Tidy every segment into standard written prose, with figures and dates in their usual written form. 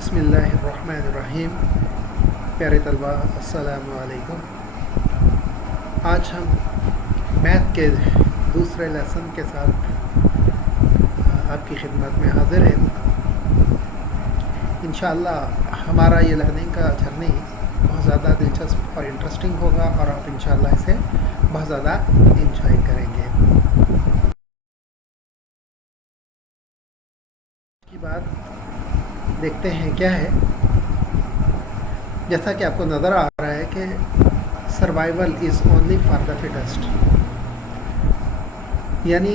बिस्मिल्लाहिर्रहमानिर्रहीम। प्यारे तलबा अस्सलामु अलैकुम। आज हम मैथ के दूसरे लेसन के साथ आपकी खिदमत में हाजिर हैं। इंशाअल्लाह हमारा ये लर्निंग का जर्नी बहुत ज़्यादा दिलचस्प और इंटरेस्टिंग होगा और आप इंशाअल्लाह इसे बहुत ज़्यादा इंजॉय करेंगे। की बात देखते हैं क्या है। जैसा कि आपको नज़र आ रहा है कि survival is only for the fittest, यानी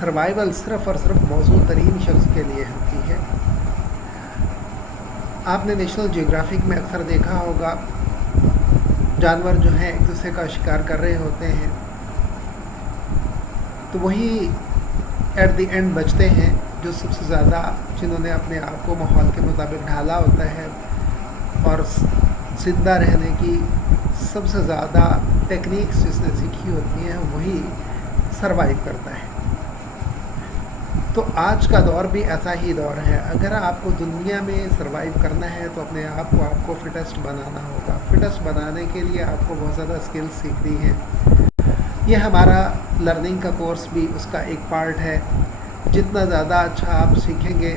सर्वाइवल सिर्फ़ और सिर्फ मौजूद तरीन शख्स के लिए होती है। आपने नेशनल जियोग्राफिक में अक्सर देखा होगा, जानवर जो हैं एक दूसरे का शिकार कर रहे होते हैं, तो वही एट द एंड बचते हैं जो सबसे ज़्यादा, जिन्होंने अपने आप को माहौल के मुताबिक ढाला होता है और ज़िंदा रहने की सबसे ज़्यादा टेक्निक्स जिसने सीखी होती हैं, वही सरवाइव करता है। तो आज का दौर भी ऐसा ही दौर है। अगर आपको दुनिया में सरवाइव करना है तो अपने आप को आपको फिटेस्ट बनाना होगा। फिटेस्ट बनाने के लिए आपको बहुत ज़्यादा स्किल्स सीखनी है। ये हमारा लर्निंग का कोर्स भी उसका एक पार्ट है। जितना ज़्यादा अच्छा आप सीखेंगे,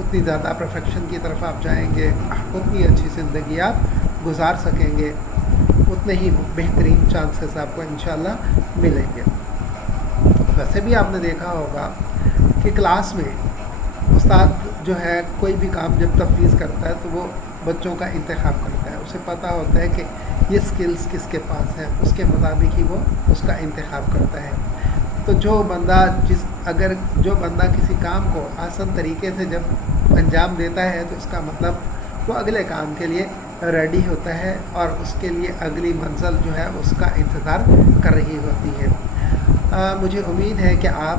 उतनी ज़्यादा परफेक्शन की तरफ आप जाएंगे, उतनी अच्छी ज़िंदगी आप गुजार सकेंगे, उतने ही बेहतरीन चांसेस आपको इंशाल्लाह मिलेंगे। वैसे भी आपने देखा होगा कि क्लास में उस्ताद जो है कोई भी काम जब तफवीज़ करता है तो वो बच्चों का इंतखाब करता है। उसे पता होता है कि ये स्किल्स किसके पास है, उसके मुताबिक ही वो उसका इंतखाब करता है। तो जो बंदा किसी काम को आसान तरीके से जब अंजाम देता है तो इसका मतलब वो अगले काम के लिए रेडी होता है और उसके लिए अगली मंजिल जो है उसका इंतज़ार कर रही होती है। मुझे उम्मीद है कि आप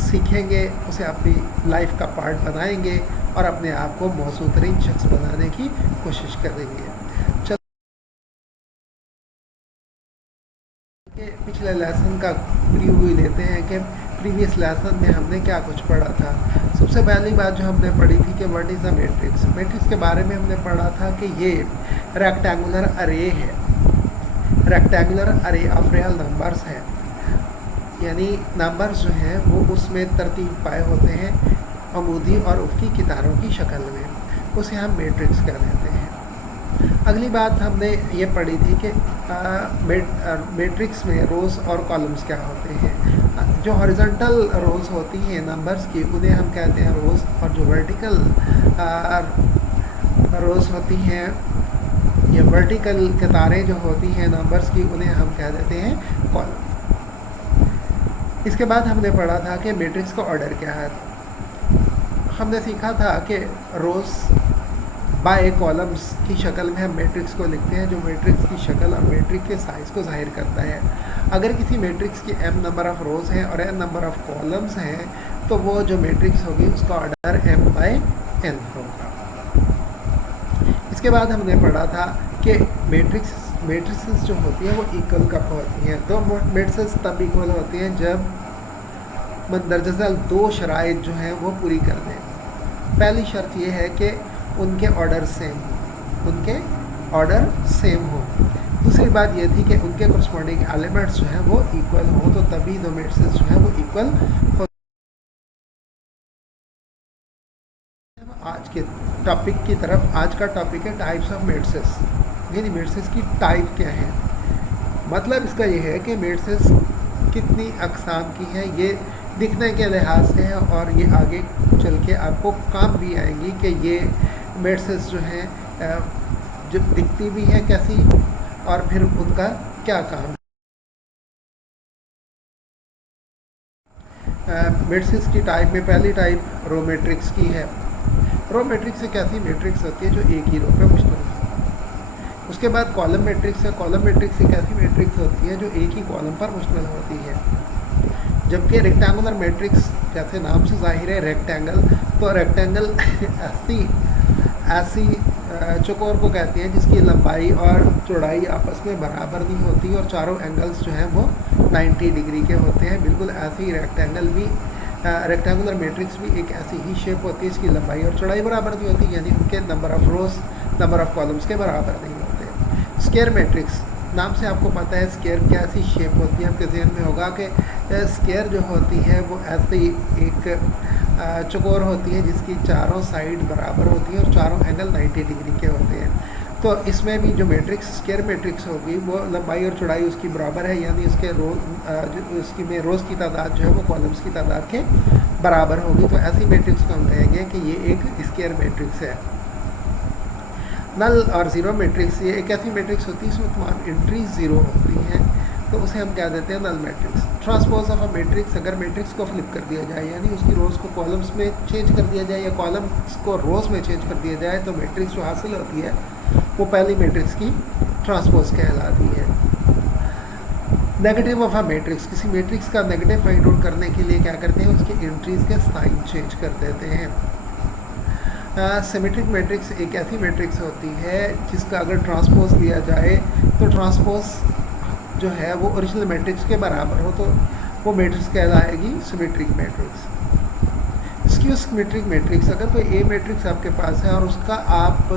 सीखेंगे, उसे अपनी लाइफ का पार्ट बनाएंगे और अपने आप को मौजूद तरीन शख्स बनाने की कोशिश करेंगे। पिछले लेसन का प्रीव्यू लेते हैं कि प्रीवियस लेसन में हमने क्या कुछ पढ़ा था। सबसे पहली बात जो हमने पढ़ी थी कि what is a matrix. Matrix के बारे में हमने पढ़ा था कि ये रेक्टेंगुलर अरे है, रेक्टेंगुलर अरे ऑफ रियल नंबर्स है, यानी नंबर्स जो हैं वो उसमें तरतीब पाए होते हैं अमूदी और उफ़क़ी कितारों की शक्ल में, उसे हम मैट्रिक्स कह देते हैं। अगली बात हमने ये पढ़ी थी कि मैट्रिक्स में रोज़ और कॉलम्स क्या होते हैं। जो हॉरिजॉन्टल रोज़ होती हैं नंबर्स की, उन्हें हम कहते हैं रोज़, और जो वर्टिकल रोज़ होती हैं या वर्टिकल कतारें जो होती हैं नंबर्स की, उन्हें हम कह देते हैं कॉलम। इसके बाद हमने पढ़ा था कि मैट्रिक्स का ऑर्डर क्या है। हमने सीखा था कि रोज़ बाय कॉलम्स की शक्ल में हम मैट्रिक्स को लिखते हैं, जो मैट्रिक्स की शक्ल और मैट्रिक्स के साइज़ को जाहिर करता है। अगर किसी मैट्रिक्स की m नंबर ऑफ़ रोज़ हैं और n नंबर ऑफ़ कॉलम्स हैं तो वो जो मैट्रिक्स होगी उसका ऑर्डर m/n होगा। इसके बाद हमने पढ़ा था कि मैट्रिसेस जो होती हैं वो इक्वल कब होती हैं। तो मैट्रिसेस तब इक्वल होती हैं जब मंदरजा दो शराइत जो हैं वो पूरी कर दें। पहली शर्त ये है कि उनके ऑर्डर सेम हो। दूसरी बात ये थी कि उनके करस्पॉन्डिंग एलिमेंट्स जो हैं वो इक्वल हो, तो तभी दो मैट्रिसेस जो हैं वो इक्वल हो। आज के टॉपिक की तरफ, आज का टॉपिक है टाइप्स ऑफ मैट्रिसेस, यानी मैट्रिसेस की टाइप क्या है। मतलब इसका ये है कि मैट्रिसेस कितनी अक़साम की है, ये दिखने के लिहाज से है और ये आगे चल के आपको काम भी आएंगी कि ये मैट्रिसेस जो हैं जो दिखती भी हैं कैसी और फिर उनका क्या काम है। मैट्रिसेस की टाइप में पहली टाइप रो मैट्रिक्स की है। रो मैट्रिक्स एक ऐसी मैट्रिक्स होती है जो एक ही रो पे मुश्तमिल है। उसके बाद कॉलम मैट्रिक्स है। कॉलम मैट्रिक्स एक ऐसी मैट्रिक्स होती है जो एक ही कॉलम पर मुश्तमिल होती है। जबकि रेक्टेंगुलर मैट्रिक्स, जैसे नाम से जाहिर है रेक्टेंगल, तो रेक्टेंगल ऐसी चौकोर को कहते हैं जिसकी लंबाई और चौड़ाई आपस में बराबर नहीं होती और चारों एंगल्स जो हैं वो 90 डिग्री के होते हैं। बिल्कुल ऐसे ही रेक्टेंगल भी रेक्टेंगुलर मैट्रिक्स भी एक ऐसी ही शेप होती है, इसकी लंबाई और चौड़ाई बराबर नहीं होती, यानी उनके number of rows number of columns के बराबर नहीं होते। स्क्वायर मैट्रिक्स नाम से आपको पता है स्क्वायर क्या ऐसी शेप होती है, आपके जहन में होगा कि स्क्वायर जो होती है वो ऐसी एक चौकोर होती है जिसकी चारों साइड बराबर होती है और चारों एंगल 90 डिग्री के होते हैं। तो इसमें भी जो मैट्रिक्स स्क्वायर मैट्रिक्स होगी वो लंबाई और चौड़ाई उसकी बराबर है, यानी उसके उसकी में रोज़ की तादाद जो है वो कॉलम्स की तादाद के बराबर होगी। तो ऐसी मैट्रिक्स को हम कहेंगे कि ये एक स्क्वायर मैट्रिक्स है। नल और ज़ीरो मैट्रिक्स ये एक ऐसी मैट्रिक्स होती है इसमें तमाम एंट्रीज ज़ीरो होती हैं, तो उसे हम क्या देते हैं null matrix. Transpose of a matrix, अगर मैट्रिक्स को फ्लिप कर दिया जाए यानी उसकी रोज़ को कॉलम्स में चेंज कर दिया जाए या कॉलम्स को रोज़ में चेंज कर दिया जाए, तो मैट्रिक्स जो हासिल होती है वो पहली मैट्रिक्स की ट्रांसपोज कहलाती है। नेगेटिव ऑफ अ मैट्रिक्स, किसी मैट्रिक्स का नेगेटिव फाइंड आउट करने के लिए क्या करते हैं उसके एंट्रीज के साइन चेंज कर देते हैं। सिमेट्रिक मैट्रिक्स एक ऐसी मैट्रिक्स होती है जिसका अगर ट्रांसपोज लिया जाए तो ट्रांसपोज जो है वो ओरिजिनल मैट्रिक्स के बराबर हो, तो वो मैट्रिक्स कहलाएगी symmetric matrix. Skew symmetric matrix, अगर कोई ए मैट्रिक्स आपके पास है और उसका आप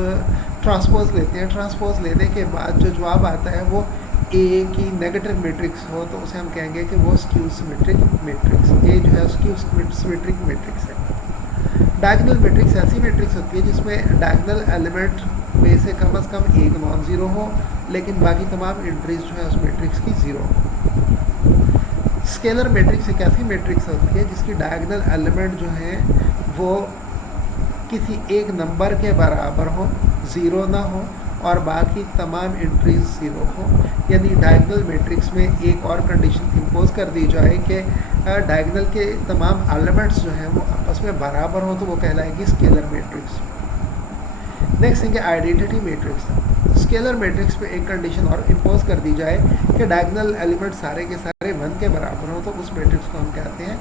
ट्रांसपोज लेते हैं, ट्रांसपोज लेने के बाद जो जवाब आता है वो ए की नेगेटिव मैट्रिक्स हो, तो उसे हम कहेंगे कि वो स्क्यू सिमेट्रिक मैट्रिक्स। ए जो है स्क्यू सिमेट्रिक मैट्रिक्स है। डायगोनल मैट्रिक्स ऐसी मैट्रिक्स होती है जिसमें डायगोनल एलिमेंट में से कम एक नॉन ज़ीरो हो लेकिन बाकी तमाम एंट्रीज जो है उस मैट्रिक्स की ज़ीरो हो। स्केलर मैट्रिक्स एक ऐसी मैट्रिक्स होती है जिसकी डायगोनल एलिमेंट जो है वो किसी एक नंबर के बराबर हो, ज़ीरो ना हो और बाकी तमाम एंट्रीज ज़ीरो हो, यानी डायगोनल मैट्रिक्स में एक और कंडीशन इम्पोज कर दी जाए कि डायगोनल के तमाम एलिमेंट्स जो हैं वो आपस में बराबर हो, तो वो कहलाएगी स्केलर मैट्रिक्स। नेक्स्ट थिंग है आइडेंटिटी मैट्रिक्स। स्केलर मैट्रिक्स पे एक कंडीशन और इम्पोज कर दी जाए कि डायगोनल एलिमेंट सारे के सारे 1 के बराबर हो, तो उस मैट्रिक्स को हम कहते हैं।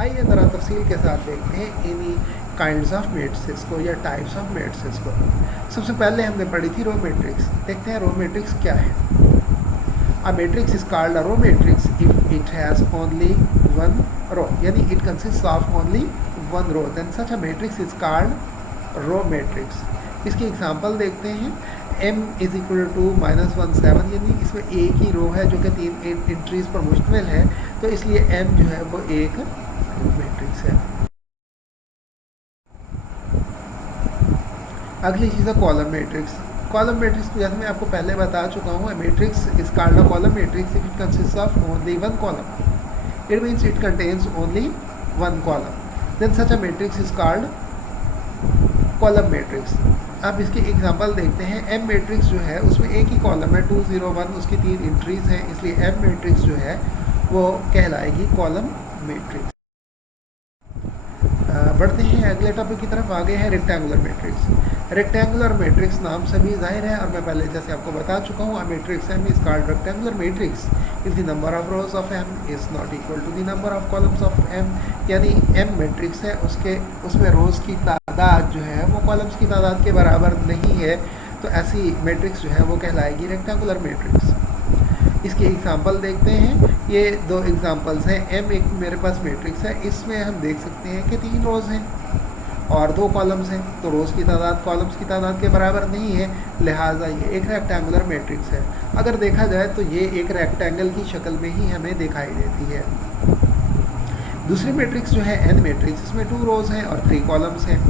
आइए ज़रा तफसील के साथ देखते हैं इन्हीं काइंड्स ऑफ मैट्रिक्स को या टाइप्स ऑफ मैट्रिक्स को। सबसे पहले हमने पढ़ी थी रो मैट्रिक्स। देखते हैं रो मैट्रिक्स क्या है। A matrix is called a row matrix if it has only one row, यानी it consists of only one row, then such a matrix is called row matrix। इसकी example देखते हैं। m is equal to -1 7, यानी इसमें एक ही रो है जो कि 3 एंट्रीज पर मुश्तमिल है, तो इसलिए m जो है वो एक मैट्रिक्स है। अगली चीज़ है कॉलम मैट्रिक्स। कॉलम मैट्रिक्स जैसे मैं आपको पहले बता चुका हूँ, matrix is called a column matrix if it consist of only one column. It means it contains only one column, then such a matrix is called column matrix. अब इसकी example देखते हैं। एम मैट्रिक्स जो है उसमें एक ही column है 2 0 1, उसकी 3 एंट्रीज हैं, इसलिए एम मैट्रिक्स जो है वो कहलाएगी कॉलम मैट्रिक्स। बढ़ते हैं अगले टॉपिक की तरफ। आगे है रेक्टेंगुलर मैट्रिक्स। रेक्टेंगुलर मैट्रिक्स नाम से भी जाहिर है और मैं पहले जैसे आपको बता चुका हूँ, matrix M is called rectangular matrix if the number of rows of M is not equal to the number of columns of M, यानी एम मैट्रिक्स है उसमें रोज की तादाद जो है वो कॉलम्स की तादाद के बराबर नहीं है, तो ऐसी मैट्रिक्स जो है वो कहलाएगी रेक्टेंगुलर मैट्रिक्स। इसकी एग्जांपल देखते हैं। ये 2 एग्जांपल्स हैं। एम एक मेरे पास मैट्रिक्स है, इसमें हम देख सकते हैं कि 3 रोज़ हैं और 2 कॉलम्स हैं, तो रोज़ की तादाद कॉलम्स की तादाद के बराबर नहीं है, लिहाजा ये एक रेक्टेंगुलर मैट्रिक्स है। अगर देखा जाए तो ये एक रेक्टेंगल की शक्ल में ही हमें दिखाई देती है। दूसरी मैट्रिक्स जो है एन मैट्रिक्स, इसमें 2 रोज़ हैं और 3 कॉलम्स हैं,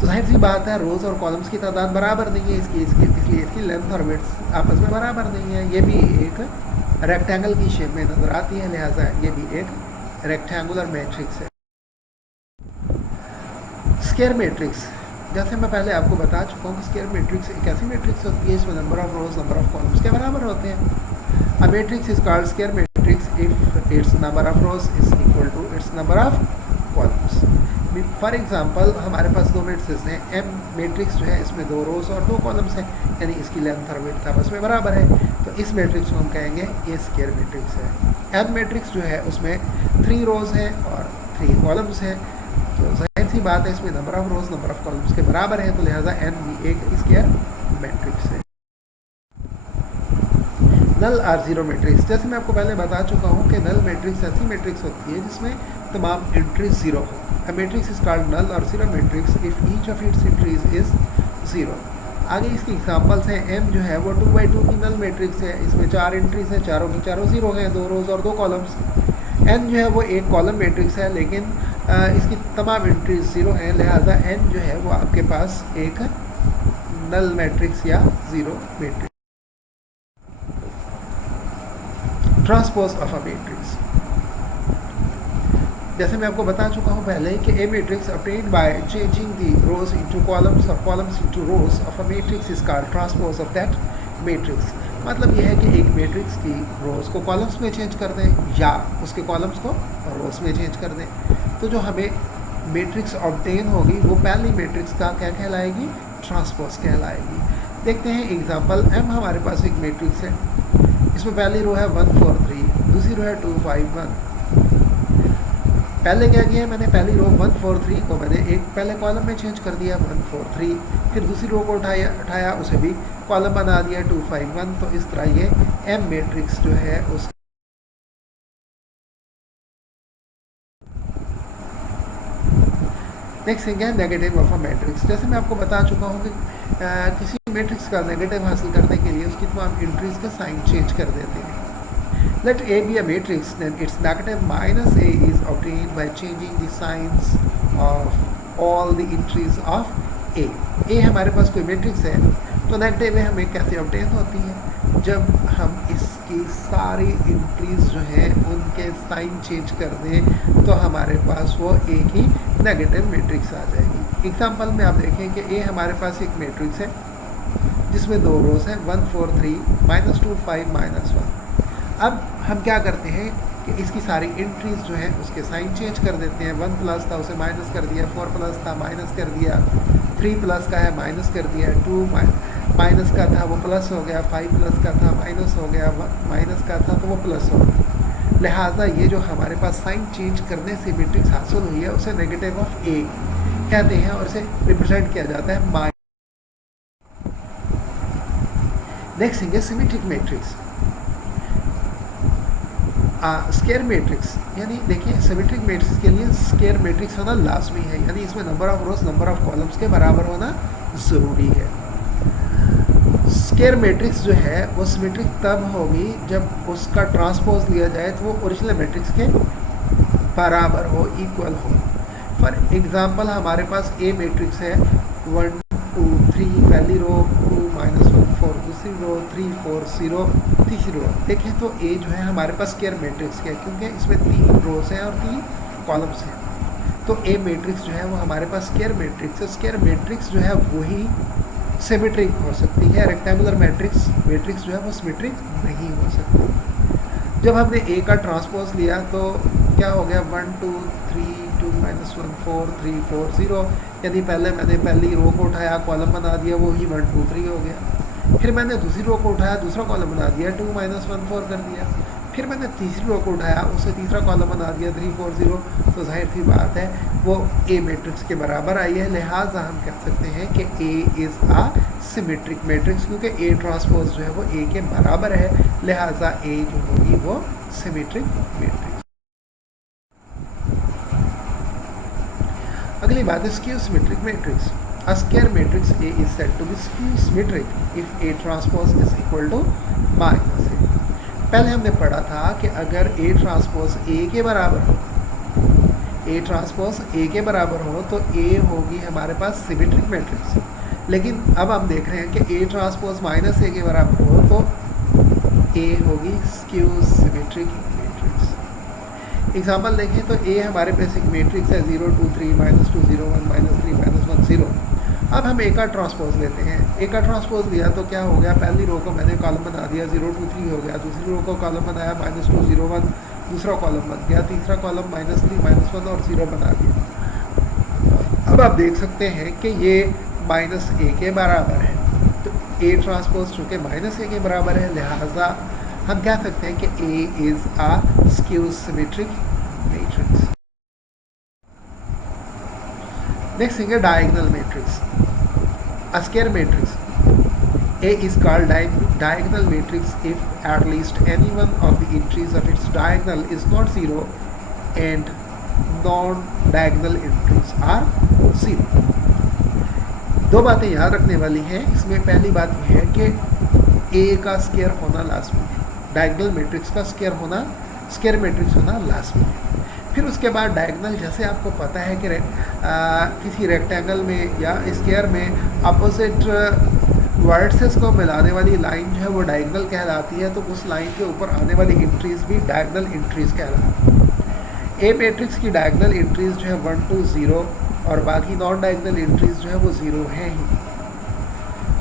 तो जाहिर सी बात है रोज़ और कॉलम्स की तादाद बराबर नहीं है, इसलिए इसकी लेंथ और विड्थ आपस में बराबर नहीं है। ये भी एक रेक्टेंगल की शेप में नज़र आती है, लिहाजा ये भी एक रेक्टेंगुलर मैट्रिक्स है। स्क्वायर मैट्रिक्स, जैसे मैं पहले आपको बता चुका हूँ कि स्क्वायर मैट्रिक्स एक ऐसी मैट्रिक्स होती है इसमें number of rows number of columns के बराबर होते हैं। A matrix is called square matrix if its number of rows is equal to its number of columns. For example हमारे पास 2 मैट्रिक्स हैं। एम मैट्रिक्स जो है इसमें 2 रोज और 2 कॉलम्स हैं, यानी इसकी लेंथ और विड्थ आपस में बराबर है, तो इस मैट्रिक्स को हम कहेंगे ये स्क्वायर मैट्रिक्स है। एम मैट्रिक्स जो है उसमें 3 रोज हैं और 3 कॉलम्स हैं, तो जाहिर सी बात है इसमें number of rows number of columns के बराबर है, तो लिहाजा एन भी एक स्क्वायर मैट्रिक्स है। नल आर जीरो मैट्रिक्स, जैसे मैं आपको पहले बता चुका हूँ कि नल मैट्रिक्स ऐसी मैट्रिक्स होती है जिसमें तमाम एंट्रीज ज़ीरो हो। A matrix is called null और zero matrix if each of its entries is zero. आगे इसकी एग्जांपल्स हैं। एम जो है वो 2x2 की नल मैट्रिक्स है, इसमें 4 एंट्रीज हैं, चारों की चारों ज़ीरो हैं, 2 रोज और 2 कॉलम्स। एन जो है वो एक कॉलम मैट्रिक्स है, लेकिन इसकी तमाम एंट्रीज ज़ीरो हैं, लिहाजा एन जो है वो आपके पास एक नल मैट्रिक्स या zero matrix. Transpose of a matrix, जैसे मैं आपको बता चुका हूँ पहले कि ए matrix obtained by changing the rows into columns or columns into rows of a matrix is called transpose of that matrix। मतलब यह है कि एक मैट्रिक्स की रोज को कॉलम्स में चेंज कर दें या उसके कॉलम्स को रोज में चेंज कर दें, तो जो हमें मैट्रिक्स ऑब्टेन होगी वो पहली मैट्रिक्स का क्या कहलाएगी, ट्रांसपोज कहलाएगी। देखते हैं एग्जांपल। एम हमारे पास एक मैट्रिक्स है, इसमें पहली रो है 1 4 3, दूसरी रो है 2 5 1। पहले क्या किया मैंने, पहली रो 1 4 3 को मैंने एक पहले कॉलम में चेंज कर दिया 1 4 3, फिर दूसरी रो को उठाया उसे भी कॉलम बना दिया 2 5 1। तो इस तरह ये एम मैट्रिक्स जो है उस नेक्स्ट थिंग है नेगेटिव ऑफ अ मैट्रिक्स। जैसे मैं आपको बता चुका हूँ कि किसी मैट्रिक्स का नेगेटिव हासिल करने के लिए उसकी तमाम एंट्रीज का साइन चेंज कर देते हैं। Let A be a matrix, then its negative minus A is obtained by changing the signs of all the entries of A। A हमारे पास कोई मैट्रिक्स है तो नेगेटिव A हमें कैसे ऑब्टेन होती है, जब हम इसकी सारी एंट्रीज जो हैं उनके साइन चेंज कर दें तो हमारे पास वो A की नेगेटिव मैट्रिक्स आ जाएगी। एग्जांपल में आप देखें कि A हमारे पास एक मैट्रिक्स है जिसमें 2 रोज हैं 1 4 3 -2 5 -1। अब हम क्या करते हैं कि इसकी सारी एंट्रीज जो हैं उसके साइन चेंज कर देते हैं। 1 प्लस था उसे माइनस कर दिया, 4 प्लस था माइनस कर दिया, 3 प्लस का है माइनस कर दिया, 2 माइनस का था वो प्लस हो गया, 5 प्लस का था माइनस हो गया, माइनस का था तो वो प्लस हो गया। लिहाजा ये जो हमारे पास साइन चेंज करने से मैट्रिक्स हासिल हुई है उसे नेगेटिव ऑफ ए कहते हैं और इसे रिप्रेजेंट किया जाता है माइनस। नेक्स्ट थिंग है सिमेट्रिक मैट्रिक्स। स्केयर मैट्रिक्स, यानी देखिए सिमेट्रिक मैट्रिक्स के लिए स्केयर मैट्रिक्स होना लाजमी है, यानी इसमें number of rows number of columns के बराबर होना ज़रूरी है। स्केयर मैट्रिक्स जो है वो सिमेट्रिक तब होगी जब उसका ट्रांसपोज लिया जाए तो वो ओरिजिनल मैट्रिक्स के बराबर हो, इक्वल हो। फॉर एग्जांपल हमारे पास ए मैट्रिक्स है 1 2 3, पहली रो 2 -1 4, दूसरी रो 3 4 0, तीसरी रो। देखें तो ए जो है हमारे पास स्केयर मैट्रिक्स है क्योंकि इसमें 3 रोज हैं और 3 कॉलम्स हैं, तो ए मैट्रिक्स जो है वो हमारे पास स्केयर मैट्रिक्स है। स्केयर मैट्रिक्स जो है वही सिमेट्रिक हो सकती है, रेक्टेंगुलर मैट्रिक्स जो है वो सिमेट्रिक नहीं हो सकती। जब हमने ए का ट्रांसपोज लिया तो क्या हो गया 1 2 3 2 -1 4 3 4 0, यानी पहले मैंने पहली रो को उठाया कॉलम बना दिया वो ही 1 2 3 हो गया। फिर मैंने दूसरी रो को उठाया दूसरा कॉलम बना दिया 2 -1 4 कर दिया। फिर मैंने तीसरी रो को उठाया उससे तीसरा कॉलम बना दिया 3 4 0। तो जाहिर सी बात है वो ए मैट्रिक्स के बराबर आई है, लिहाजा हम कह सकते हैं कि A is a symmetric matrix, क्योंकि ए ट्रांसपोज जो है वो ए के बराबर है, लिहाजा ए जो होगी वो सिमेट्रिक मैट्रिक्स। अगली बात है skew symmetric matrix. A square matrix A is said to be skew symmetric if A transpose is equal to minus A। पहले हमने पढ़ा था कि अगर A ट्रांसपोज A के बराबर हो, A ट्रांसपोज A के बराबर हो तो A होगी हमारे पास सिमेट्रिक मैट्रिक्स, लेकिन अब हम देख रहे हैं कि A ट्रांसपोज माइनस A के बराबर हो तो A होगी स्क्यू सिमेट्रिक मैट्रिक्स। एग्जाम्पल देखें तो A हमारे बेसिक मैट्रिक्स है 0 2 3 -2 0 1 -3 -1 0। अब हम ए का ट्रांसपोज लेते हैं। ए का ट्रांसपोज लिया तो क्या हो गया, पहली रो को मैंने कॉलम बना दिया 0 2 3 हो गया, दूसरी रो को कॉलम बनाया -2 0 1, दूसरा कॉलम बन गया, तीसरा कॉलम -3 -1 और 0 बना दिया। अब आप देख सकते हैं कि ये -a के बराबर है, तो ए ट्रांसपोज चूँकि -a के बराबर है लिहाजा हम कह सकते हैं कि A is a skew symmetric matrix. Next thing है diagonal matrix. A square matrix A is called diagonal matrix if at least any one of the entries of its diagonal is not zero and non-diagonal entries are zero. दो बातें याद रखने वाली हैं इसमें. पहली बात यह है कि ए का स्क्वायर होना लाजमी है, डायगोनल मैट्रिक्स का स्क्वायर मैट्रिक्स होना लाजमी है. फिर उसके बाद डायगोनल, जैसे आपको पता है कि किसी रेक्टेंगल में या स्क्वायर में अपोजिट वर्टिसेस को मिलाने वाली लाइन जो है वो डायगोनल कहलाती है, तो उस लाइन के ऊपर आने वाली इंट्रीज भी डायगोनल इंट्रीज कहलाती है. ए मैट्रिक्स की डायगोनल इंट्रीज जो है 1 to 0 और बाकी नॉन डायगोनल इंट्रीज जो है वो 0 हैं ही,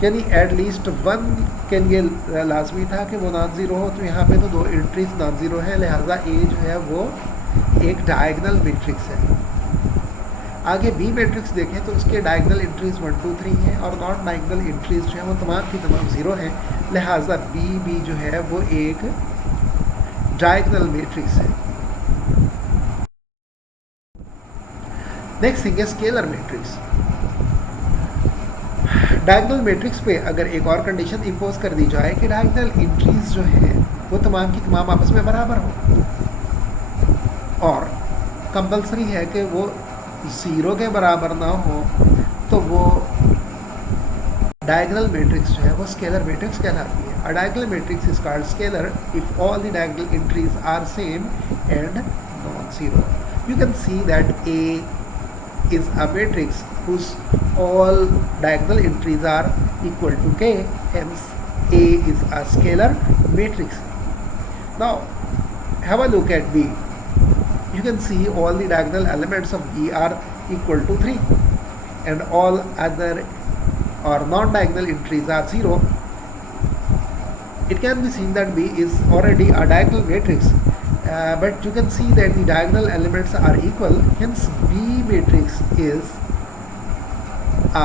यानी एट लीस्ट 1 के लिए लाजमी था कि वो नॉन ज़ीरो हो, तो यहाँ पे तो 2 इंट्रीज नॉन ज़ीरो है, लिहाजा ए जो है वो एक डायगोनल मैट्रिक्स है. आगे बी मैट्रिक्स देखें तो उसके डायगोनल इंट्रीज 1 2 3 हैं और नॉन डायगोनल इंट्रीज जो है वो तमाम की तमाम 0 हैं, लिहाजा बी जो है वो एक डायगोनल मैट्रिक्स है. नेक्स्ट थिंग है स्केलर मैट्रिक्स. डायगोनल मैट्रिक्स पे अगर एक और कंडीशन इम्पोज कर दी जाए कि डायगोनल इंट्रीज जो है वो तमाम की तमाम आपस में बराबर हो और कंपलसरी है कि वो 0 के बराबर ना हो, तो वो डायगोनल मैट्रिक्स जो है वो स्केलर मैट्रिक्स कहलाती है. A diagonal matrix is called scalar if all the diagonal entries are same and non zero. You can see that A is a matrix whose all diagonal entries are equal to k, hence A is a scalar matrix. Now have a look at B. You can see all the diagonal elements of B are equal to 3 and all other or non-diagonal entries are 0. It can be seen that B is already a diagonal matrix, but you can see that the diagonal elements are equal, hence B matrix is a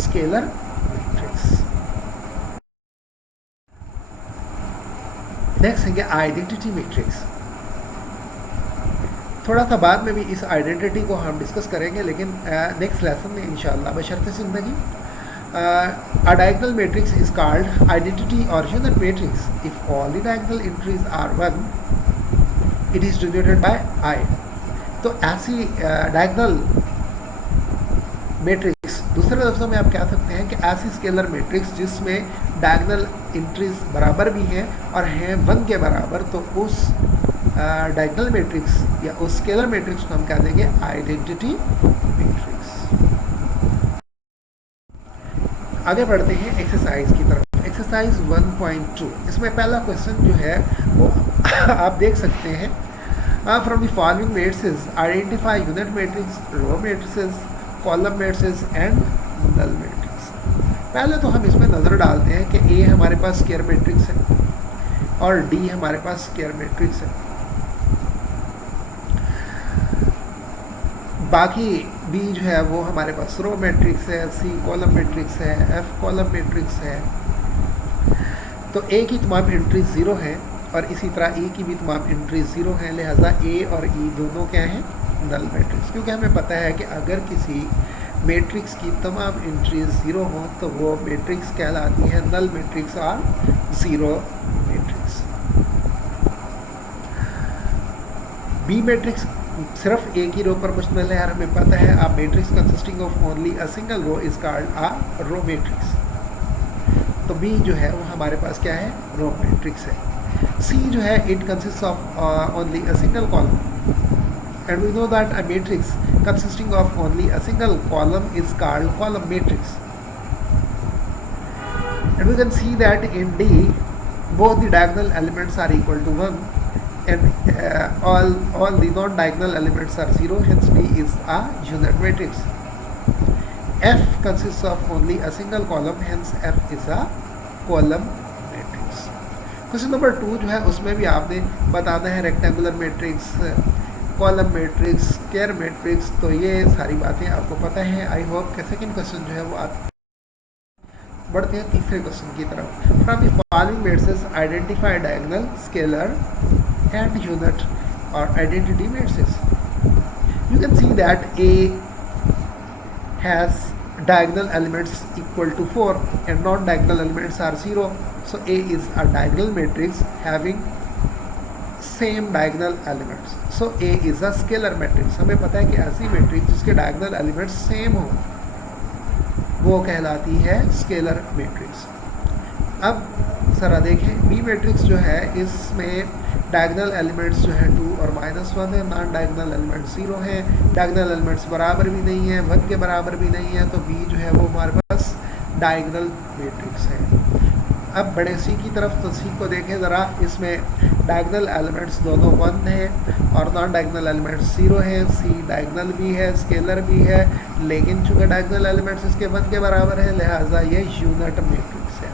scalar matrix. Next thing है identity matrix. थोड़ा सा बाद में भी इस identity को हम discuss करेंगे, लेकिन नेक्स्ट लेसन में इंशाल्लाह बशर्ते ज़िंदगी. A diagonal matrix is called identity or unit matrix if all the diagonal entries are 1. It is denoted by I. तो ऐसी डायगोनल मैट्रिक्स, दूसरे लफ्ज़ों में आप कह सकते हैं कि ऐसी स्केलर मैट्रिक्स जिसमें डायगोनल इंट्रीज बराबर भी हैं और हैं 1 के बराबर, तो उस डायगोनल मैट्रिक्स या उस स्केलर मैट्रिक्स को हम कह देंगे आइडेंटिटी मैट्रिक्स. आगे बढ़ते हैं एक्सरसाइज की तरफ. एक्सरसाइज 1.2. इसमें पहला क्वेश्चन जो है वो आप देख सकते हैं. From the following matrices identify unit matrix, row matrices, column matrices and null matrix. पहले तो हम इसमें नज़र डालते हैं कि ए हमारे पास स्क्वायर मैट्रिक्स है और डी हमारे पास स्क्वायर मैट्रिक्स है. बाकी बी जो है वो हमारे पास रो मैट्रिक्स है, सी कॉलम मैट्रिक्स है, एफ कॉलम मैट्रिक्स है. तो ए की तमाम एंट्रीज 0 हैं और इसी तरह ई की भी तमाम एंट्रीज 0 हैं, लिहाजा ए और ई दोनों क्या हैं, नल मैट्रिक्स. क्योंकि हमें पता है कि अगर किसी मैट्रिक्स की तमाम एंट्रीज 0 हों तो वो मैट्रिक्स कहलाती है नल मैट्रिक्स और ज़ीरो मैट्रिक्स. बी मैट्रिक्स सिर्फ एक ही रो पर मुश्तमिल है और हमें पता है a matrix consisting of only a single row is called a row matrix. तो बी जो है वो हमारे पास क्या है, रो मैट्रिक्स है. सी जो है it consist of only a single column and we know that a matrix consisting of only a single column is called column matrix. And we can see that in D both the diagonal elements are equal to 1 and all the non-diagonal elements are 0, hence D is a unit matrix. F consists of only a single column, hence F is a column matrix. Question number 2 जो है उसमें भी आपने बताना है rectangular matrix, column matrix, square matrix. तो ये सारी बातें आपको पता हैं. आई होप कि सेकंड क्वेश्चन जो है वो आप बढ़ते हैं तीसरे क्वेश्चन की तरफ. From the following matrices identify diagonal, scalar and unit और identity matrices. You can see that A has diagonal elements equal to 4 and non-diagonal elements are 0. So A is a diagonal matrix having same diagonal elements. So A is a scalar matrix. हमें पता है कि ऐसी matrix जिसके diagonal elements same हो वो कहलाती है स्केलर मैट्रिक्स. अब ज़रा देखें बी मैट्रिक्स जो है इसमें डायगनल एलिमेंट्स जो है 2 और -1 है, नॉन डायगनल एलिमेंट्स 0 हैं, डायगनल एलिमेंट्स बराबर भी नहीं है, 1 के बराबर भी नहीं है, तो बी जो है वो हमारे पास डायगनल मैट्रिक्स है. अब बड़े सी की तरफ तो सी को देखें ज़रा, इसमें डायगनल एलिमेंट्स दोनों 1 हैं और नॉन डायगनल एलिमेंट्स 0 हैं. सी डायगनल भी है, स्केलर भी है, लेकिन चूँकि डायगनल एलिमेंट्स इसके 1 के बराबर है लिहाजा ये यूनिट मैट्रिक्स है.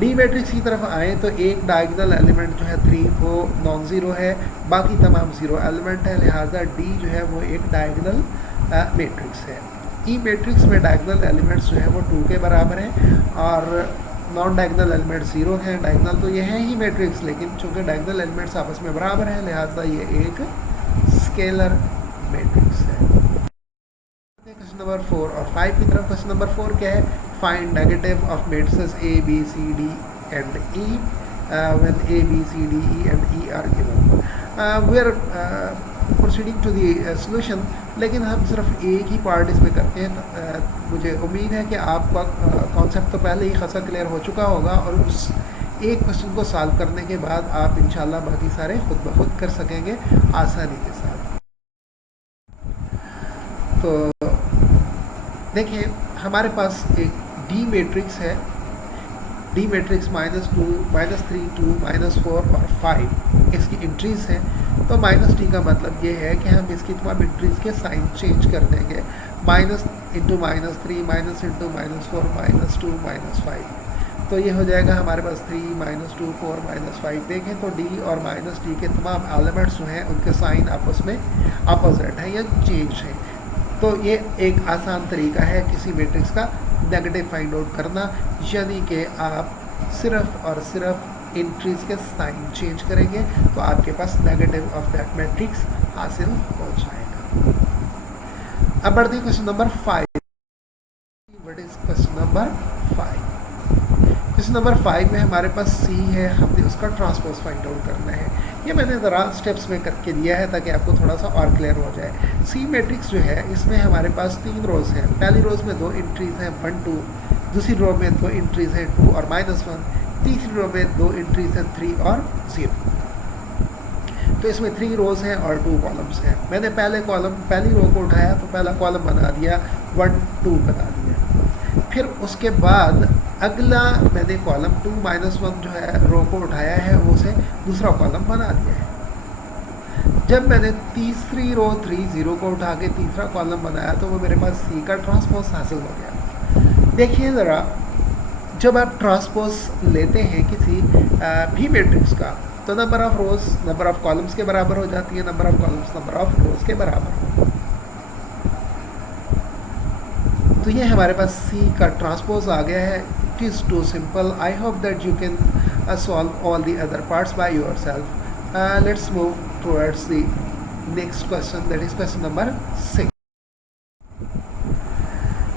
डी मैट्रिक्स की तरफ आए तो एक डायगनल एलिमेंट जो है 3 वो नॉन ज़ीरो है, बाकी तमाम ज़ीरो एलिमेंट है, लिहाजा डी जो है वो एक डायगनल मैट्रिक्स है. ई मैट्रिक्स में डायगनल एलिमेंट्स जो है वो 2 के बराबर हैं और नॉन डायगनल एलिमेंट्स 0 हैं. डायगनल तो ये है ही मैट्रिक्स, लेकिन चूँकि डायगनल एलिमेंट्स आपस में बराबर हैं लिहाजा ये एक स्केलर मैट्रिक्स है. क्वेश्चन नंबर 4 और 5 की तरफ. क्वेश्चन नंबर 4 क्या है? Find negative of matrices A, B, C, D and E when A, B, C, D, E and E are given. We are proceeding to the solution, लेकिन हम सिर्फ एक ही पार्ट इसमें करते हैं. मुझे उम्मीद है कि आपका कॉन्सेप्ट तो पहले ही खासा क्लियर हो चुका होगा और उस एक क्वेश्चन को सॉल्व करने के बाद आप इंशाल्लाह बाकी सारे खुद ब खुद कर सकेंगे आसानी के साथ. तो देखिए हमारे पास एक डी मैट्रिक्स है. डी मैट्रिक्स -2, -3, 2, -4 और 5 इसकी एंट्रीज़ हैं. तो -d का मतलब ये है कि हम इसकी तमाम एंट्रीज़ के साइन चेंज कर देंगे. -(-3), -(-4), -2, -5. तो ये हो जाएगा हमारे पास 3, -2, 4, -5. देखें तो d और -d के तमाम एलिमेंट्स जो हैं उनके साइन आपस में अपोजिट हैं या चेंज हैं. तो ये एक आसान तरीका है किसी मैट्रिक्स का नेगेटिव फाइंड आउट करना, यानी कि आप सिर्फ और सिर्फ एंट्रीज के साइन चेंज करेंगे तो आपके पास नेगेटिव ऑफ दैट मैट्रिक्स हासिल हो जाएगा. अब बढ़ते हैं question number 5. What is question number 5? Question number 5 में हमारे पास C है, हमने उसका ट्रांसपोज फाइंड आउट करना है. ये मैंने ज़रा स्टेप्स में करके दिया है ताकि आपको थोड़ा सा और क्लियर हो जाए. C मैट्रिक्स जो है इसमें हमारे पास 3 रोज़ हैं. पहली रोज़ में 2 एंट्रीज़ हैं 1, 2, दूसरी रो में 2 एंट्रीज़ हैं 2 और -1, तीसरी रो में 2 एंट्रीज़ हैं 3 और 0. तो इसमें 3 रोज़ हैं और 2 कॉलम्स हैं. मैंने पहली रो को उठाया तो पहला कॉलम बना दिया, 1, 2 बना दिया. फिर उसके बाद अगला मैंने कॉलम 2 -1 जो है रो को उठाया है वो से दूसरा कॉलम बना दिया है. जब मैंने तीसरी रो 3, 0 को उठा के तीसरा कॉलम बनाया तो वो मेरे पास C का ट्रांसपोज हासिल हो गया. देखिए ज़रा, जब आप ट्रांसपोज लेते हैं किसी भी मैट्रिक्स का तो number of rows number of columns के बराबर हो जाती है, number of columns number of rows के बराबर. तो ये हमारे पास C का ट्रांसपोज आ गया है. It is too simple. I hope that you can solve all the other parts by yourself. Let's move towards the next question, that is question number 6.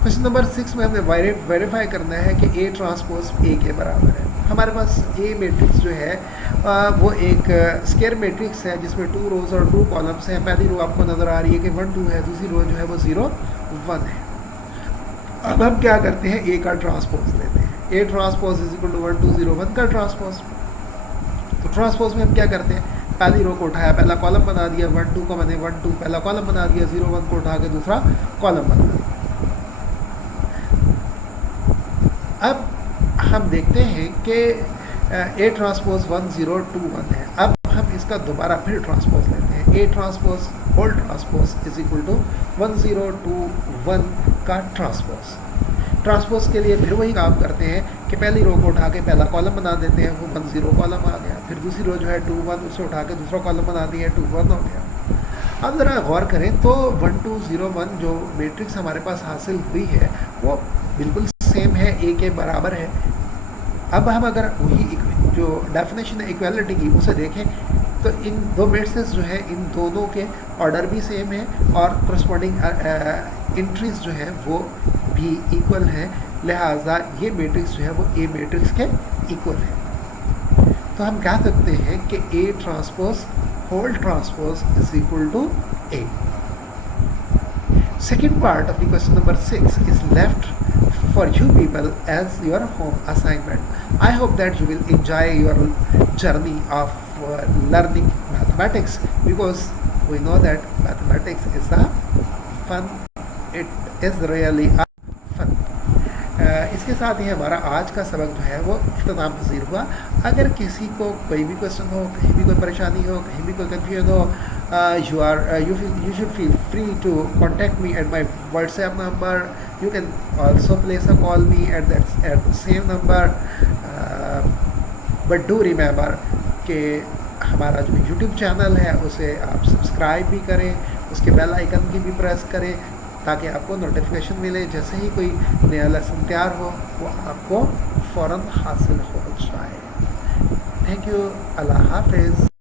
Question number 6 में हमें वेरीफाई करना है कि A transpose A के बराबर है. हमारे पास A matrix जो है वो एक स्क्वायर मैट्रिक्स है जिसमें 2 रोज़ और 2 कॉलम्स हैं. पहली रो आपको नज़र आ रही है कि 1, 2 है, दूसरी रो जो है वो 0, 1 है. अब हम क्या करते हैं, A का ट्रांसपोज लेते हैं. A transpose is equal to 1, 2, 0, 1 का ट्रांसपोज. तो ट्रांसपोज में हम क्या करते हैं, पहली रो को उठाया, पहला कॉलम बना दिया, 1, 2 को मैंने 1, 2 पहला कॉलम बना दिया, 0, 1 को उठा के दूसरा कॉलम बना दिया. अब हम देखते हैं कि A ट्रांसपोज 1, 0, 2, 1 है. अब हम इसका दोबारा फिर ट्रांसपोज लेते हैं. A transpose whole transpose is equal to 1, 0, 2, 1 का ट्रांसपोज. ट्रांसपोज के लिए फिर वही काम करते हैं कि पहली रो को उठा के पहला कॉलम बना देते हैं, वो 1, 0 कॉलम आ गया. फिर दूसरी रो जो है 2, 1 उसे उठा के दूसरा कॉलम बना दिया, 2, 1 हो गया. अब ज़रा गौर करें तो 1, 2, 0, 1 जो मैट्रिक्स हमारे पास हासिल हुई है वो बिल्कुल सेम है, A के बराबर है. अब हम अगर वही जो डेफिनेशन है इक्वालिटी की उसे देखें, तो इन दो मैट्रिसेस जो है इन दोनों के ऑर्डर भी सेम है और करस्पॉन्डिंग एंट्रीज जो है वो भी इक्वल है, लिहाजा ये मैट्रिक्स जो है वो ए मैट्रिक्स के इक्वल है। तो हम कह सकते हैं कि A transpose whole transpose is equal to A. Second part of the question number 6 is left for you people as your home assignment. I hope that you will enjoy your journey of learning mathematics, because we know that mathematics is a fun. It is really a fun. इसके साथ ही हमारा आज का सबक जो है वो इख्तिताम पसीर हुआ। अगर किसी को कोई भी क्वेश्चन हो, कहीं भी कोई परेशानी हो, कहीं भी कोई कन्फ्यूजन हो, you should feel free to contact me at my WhatsApp number. You can also place a call me at the same number. But do remember कि हमारा जो YouTube चैनल है उसे आप सब्सक्राइब भी करें, उसके बेल आइकन की भी प्रेस करें, ताकि आपको नोटिफिकेशन मिले जैसे ही कोई नया लेसन तैयार हो वो आपको फ़ौरन हासिल हो जाए। Thank you. अल्लाह हाफिज़।